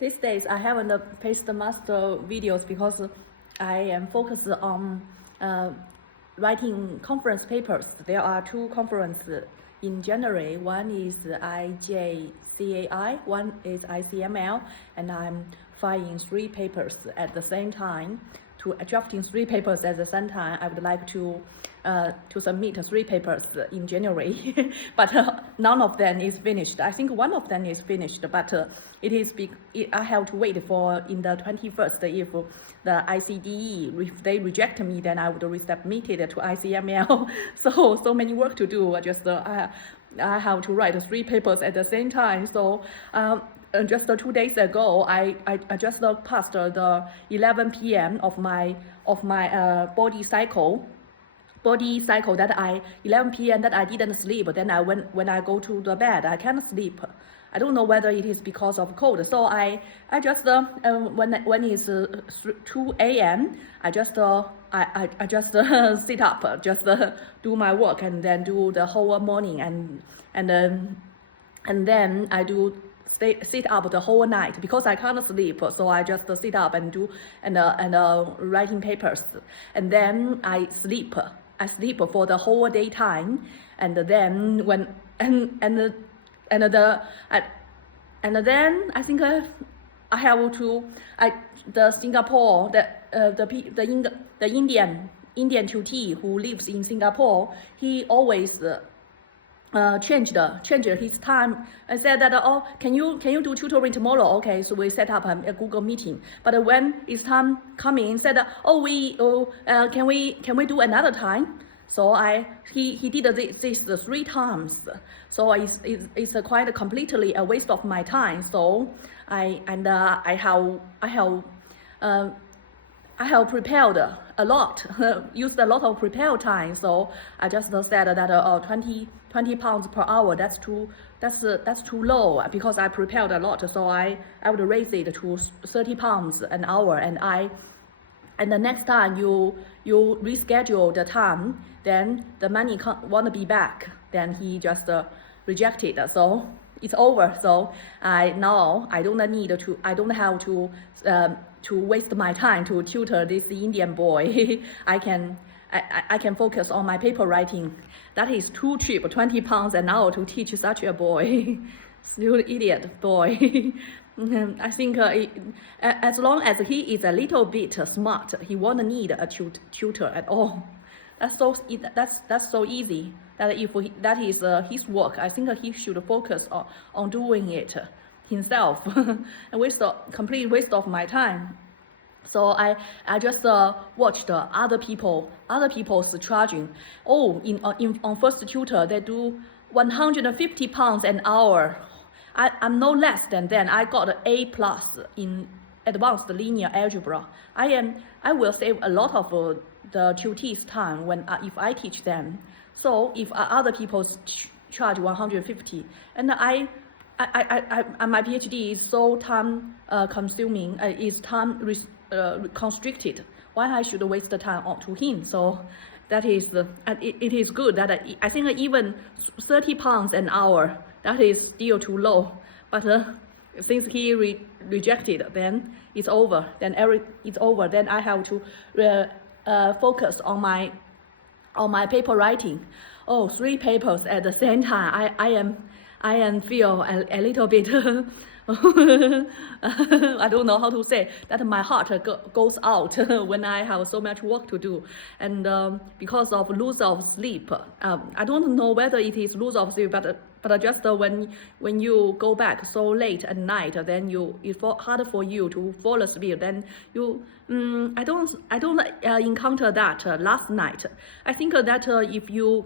These days, I haven't pasted master videos because I am focused on writing conference papers. There are two conferences in January. One is IJCAI, one is ICML, and I'm filing 3 papers at the same time. Drafting 3 papers at the same time. I would like to submit 3 papers in January, but none of them is finished. I think one of them is finished, but I have to wait for in the 21st. If the ICDE, if they reject me, then I would resubmit it to ICML. so many work to do. I have to write 3 papers at the same time. So. Just 2 days ago, I just passed the 11 p.m. of my body cycle that 11 p.m. that I didn't sleep. Then when I go to the bed, I can't sleep. I don't know whether it is because of cold. So I just when it's 2 a.m. I just sit up, just do my work, and then do the whole morning, and then I do sit up the whole night because I can't sleep. So I just sit up and do writing papers, and then I sleep. I sleep for the whole daytime, and then then I think I have to the Singapore the Indian tutor who lives in Singapore. He always change his time. I said that, oh, can you do tutoring tomorrow? Okay, so we set up a Google meeting. But when it's time coming, said, can we do another time? So he did this 3 times. So it's quite completely a waste of my time. So I have prepared a lot, used a lot of prepared time. So I just said that 20 pounds per hour, that's too low because I prepared a lot. So I would raise it to 30 pounds an hour, and the next time you reschedule the time, then the money won't be back. Then he just rejected. So it's over. So I don't have to waste my time to tutor this Indian boy. I can focus on my paper writing. That is too cheap, 20 pounds an hour to teach such a boy. Still idiot boy. I think as long as he is a little bit smart, he won't need a tutor at all. That's so easy. That is his work, I think he should focus on doing it himself. Complete waste of my time. So I just watched other people's charging. Oh, on First Tutor they do 150 pounds an hour. I'm no less than them. I got A+ in advanced linear algebra. I will save a lot of the tutees' time if I teach them. So if other people charge 150, and my PhD is so time consuming, is time constricted. Why I should waste the time to him? So that is it is good that I think even 30 pounds an hour, that is still too low. But since he rejected, then it's over. It's over. Then I have to focus on my paper writing. Oh, 3 papers at the same time. I am feel a little bit. I don't know how to say that my heart goes out when I have so much work to do, and because of loss of sleep. I don't know whether it is loss of sleep, but just when you go back so late at night, then it's harder for you to fall asleep. Then I don't encounter that last night. I think that if you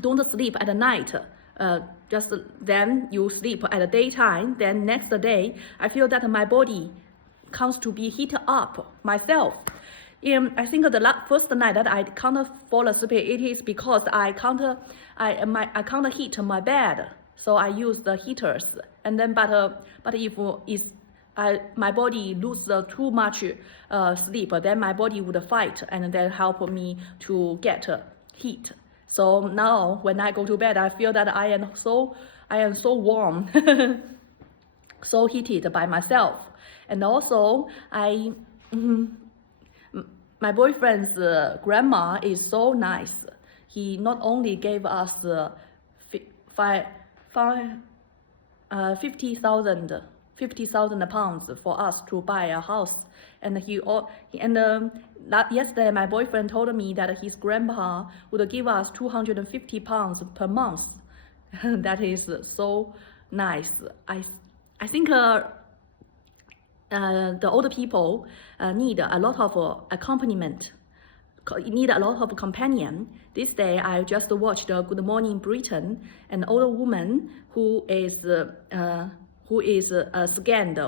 don't sleep at night, just then you sleep at the daytime, then next day I feel that my body comes to be heated up myself. I think the first night that I can't fall asleep, it is because I can't heat my bed, so I use the heaters. And then but if my body loses too much sleep, then my body would fight and then help me to get heat. So now when I go to bed, I feel that I am so warm. so heated by myself. And also, my boyfriend's grandma is so nice. He not only gave us 50,000 pounds for us to buy a house, and yesterday my boyfriend told me that his grandpa would give us 250 pounds per month. That is so nice. I think the older people need a lot of accompaniment, need a lot of companion. This day I just watched Good Morning Britain, an older woman who is scanned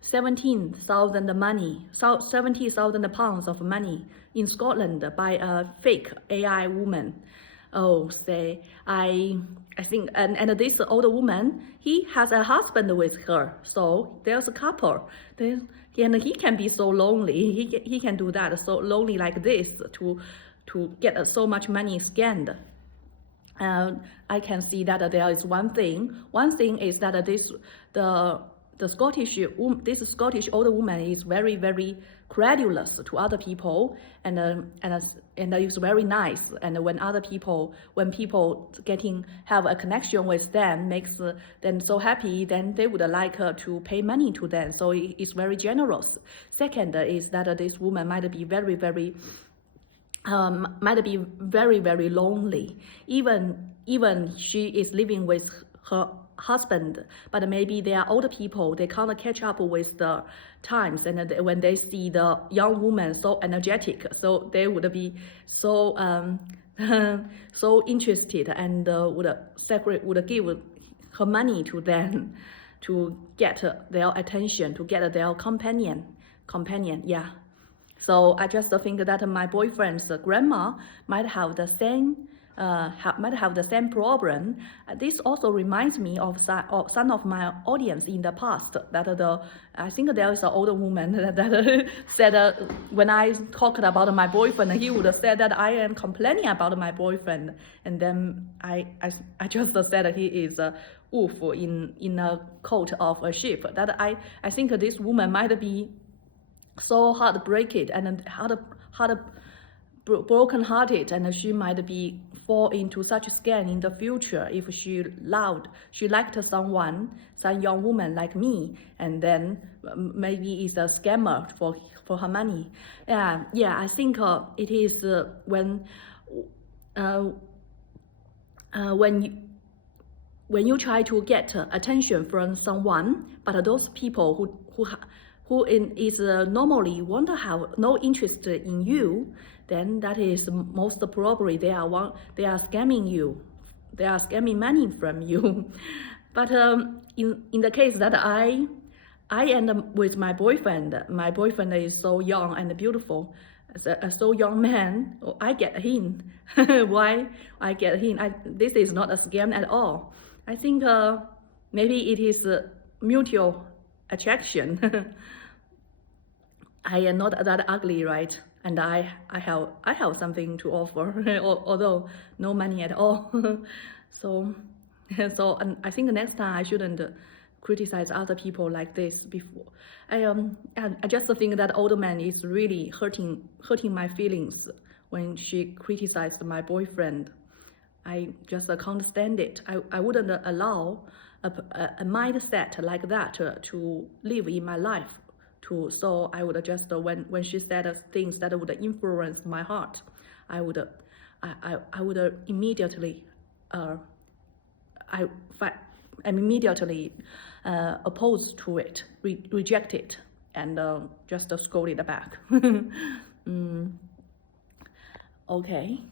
70,000 pounds of money in Scotland by a fake AI woman. Oh, say I think, and this older woman, he has a husband with her, so there's a couple. And he can be so lonely. He can do that, so lonely like this to get so much money scanned. I can see that there is one thing. One thing is that this Scottish older woman is very, very credulous to other people, and is very nice. And when people have a connection with them, makes them so happy, then they would like to pay money to them. So it's very generous. Second is that this woman might be very, very very lonely. Even she is living with her husband, but maybe they are older people, they can't catch up with the times, and when they see the young woman so energetic, so they would be so so interested, and would give her money to them to get their attention, to get their companion. Yeah. So I just think that my boyfriend's grandma might have the same problem. This also reminds me of some of my audience in the past. I think there is an older woman that said when I talked about my boyfriend, he would have said that I am complaining about my boyfriend, and then I just said that he is a wolf in a coat of a sheep. That I think this woman might be so heartbroken and broken-hearted, and she might be fall into such a scam in the future if she liked some young woman like me, and then maybe is a scammer for her money. Yeah, I think it is when you try to get attention from someone, but those people who is normally won't have no interest in you, then that is most probably they are scamming you. They are scamming money from you. But in the case that I end up with my boyfriend is so young and beautiful, so young man. I get him. Why I get him? This is not a scam at all. I think maybe it is mutual attraction. I am not that ugly, right? And I have something to offer, although no money at all. So and I think next time I shouldn't criticize other people like this before. I just think that older man is really hurting my feelings when she criticized my boyfriend. I just can't stand it. I wouldn't allow a mindset like that to live in my life. So I would just when she said things that would influence my heart, I would immediately I'm immediately opposed to it, reject it, and just scold it back. Okay.